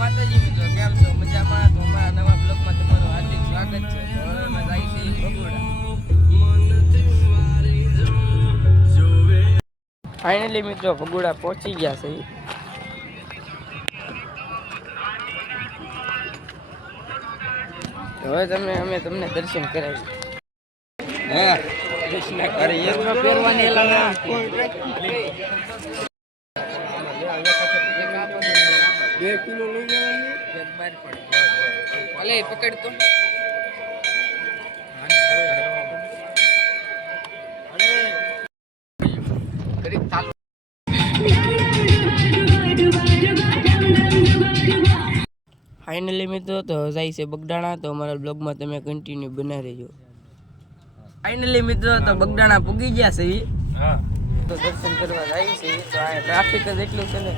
માતાજી મિત્રો, કેમ છો? મજામાં? તો અમારા નવા બ્લોગમાં તમારું હાર્દિક સ્વાગત છે. તો હવે અમે જાય છે ભગોડા. ફાઇનલી મિત્રો ભગોડા પહોંચી ગયા છે. હવે અમે તમને દર્શન કરાવીએ. હા, દર્શન કરીએ. પહેરવાની એલાના બે કિલો લઈ જવાની બાર પડે. ભલે પકડ તો. ફાઇનલી મિત્રો તો જાય છે બગડાણા. તો અમારા બ્લોગમાં તમે કન્ટિન્યુ બના રહેજો. ફાઇનલી મિત્રો તો બગડાણા પૂગી ગયા છે. હા, તો દર્શન કરવા જાય છે. તો આ ટ્રાફિક જ એટલું છે ને.